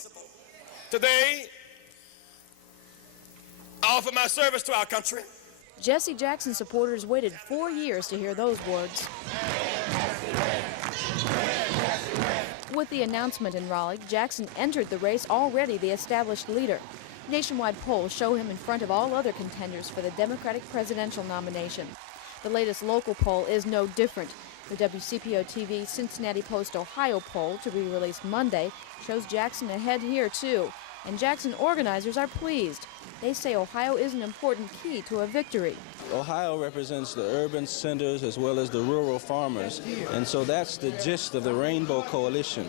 possible. Today, I offer my service to our country. Jesse Jackson supporters waited 4 years to hear those words. With the announcement in Raleigh, Jackson entered the race already the established leader. Nationwide polls show him in front of all other contenders for the Democratic presidential nomination. The latest local poll is no different. The WCPO-TV Cincinnati Post Ohio poll, to be released Monday, shows Jackson ahead here too. And Jackson organizers are pleased. They say Ohio is an important key to a victory. Ohio represents the urban centers as well as the rural farmers, and so that's the gist of the Rainbow Coalition.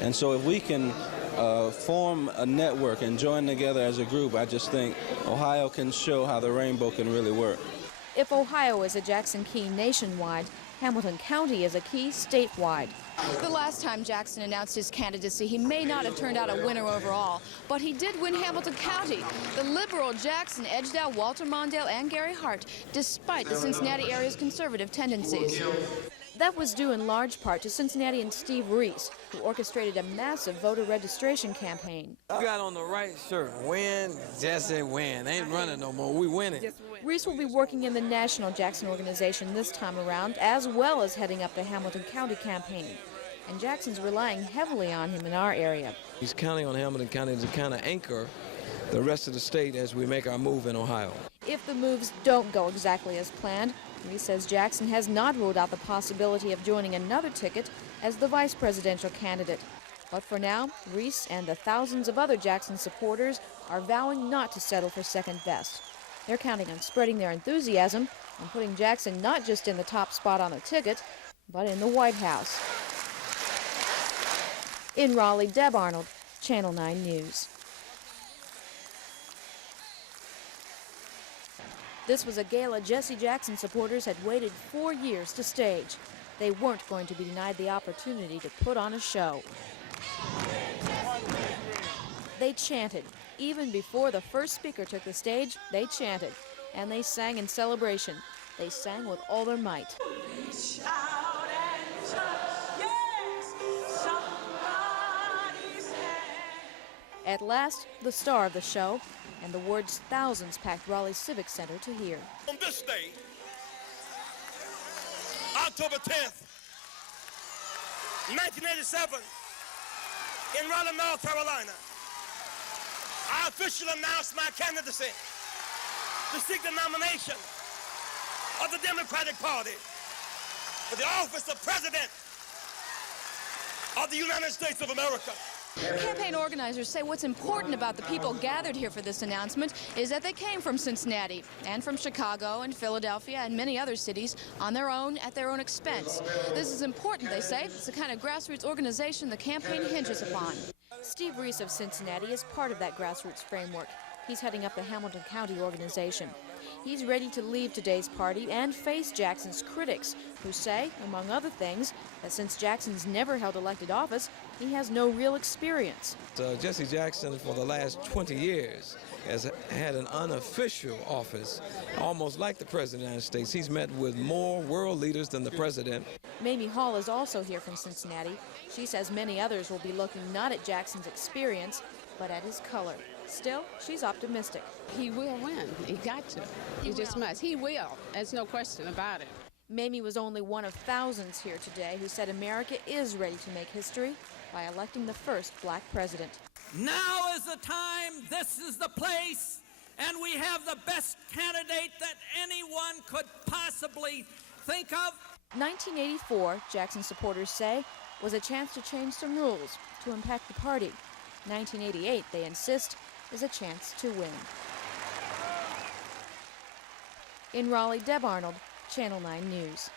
And so if we can form a network and join together as a group, I just think Ohio can show how the rainbow can really work. If Ohio is a Jackson key nationwide, Hamilton County is a key statewide. The last time Jackson announced his candidacy, he may not have turned out a winner overall, but he did win Hamilton County. The liberal Jackson edged out Walter Mondale and Gary Hart, despite the Cincinnati area's conservative tendencies. That was due in large part to Cincinnatian Steve Reese, who orchestrated a massive voter registration campaign. You got on the right shirt. Win, Jesse, win. Ain't running no more. We winning. Reese will be working in the national Jackson organization this time around, as well as heading up the Hamilton County campaign. And Jackson's relying heavily on him in our area. He's counting on Hamilton County to kind of anchor the rest of the state as we make our move in Ohio. If the moves don't go exactly as planned, Reese says Jackson has not ruled out the possibility of joining another ticket as the vice presidential candidate. But for now, Reese and the thousands of other Jackson supporters are vowing not to settle for second best. They're counting on spreading their enthusiasm and putting Jackson not just in the top spot on the ticket, but in the White House. In Raleigh, Deb Arnold, Channel 9 News. This was a gala Jesse Jackson supporters had waited 4 years to stage. They weren't going to be denied the opportunity to put on a show. They chanted. Even before the first speaker took the stage, they chanted. And they sang in celebration. They sang with all their might. At last, the star of the show, and the words thousands packed Raleigh Civic Center to hear. On this day, October 10th, 1987, in Raleigh, North Carolina, I officially announced my candidacy to seek the nomination of the Democratic Party for the office of President of the United States of America. Campaign organizers say what's important about the people gathered here for this announcement is that they came from Cincinnati and from Chicago and Philadelphia and many other cities on their own, at their own expense. This is important, they say. It's the kind of grassroots organization the campaign hinges upon. Steve Reese of Cincinnati is part of that grassroots framework. He's heading up the Hamilton County organization. He's ready to leave today's party and face Jackson's critics, who say, among other things, that since Jackson's never held elected office, he has no real experience. Jesse Jackson, for the last 20 years, has had an unofficial office, almost like the President of the United States. He's met with more world leaders than the President. Mamie Hall is also here from Cincinnati. She says many others will be looking not at Jackson's experience, but at his color. Still, she's optimistic. He will win. He got to. He just must. He will. There's no question about it. Mamie was only one of thousands here today who said America is ready to make history by electing the first black president. Now is the time, this is the place, and we have the best candidate that anyone could possibly think of. 1984, Jackson supporters say, was a chance to change some rules to impact the party. 1988, they insist, is a chance to win. In Raleigh, Deb Arnold, Channel 9 News.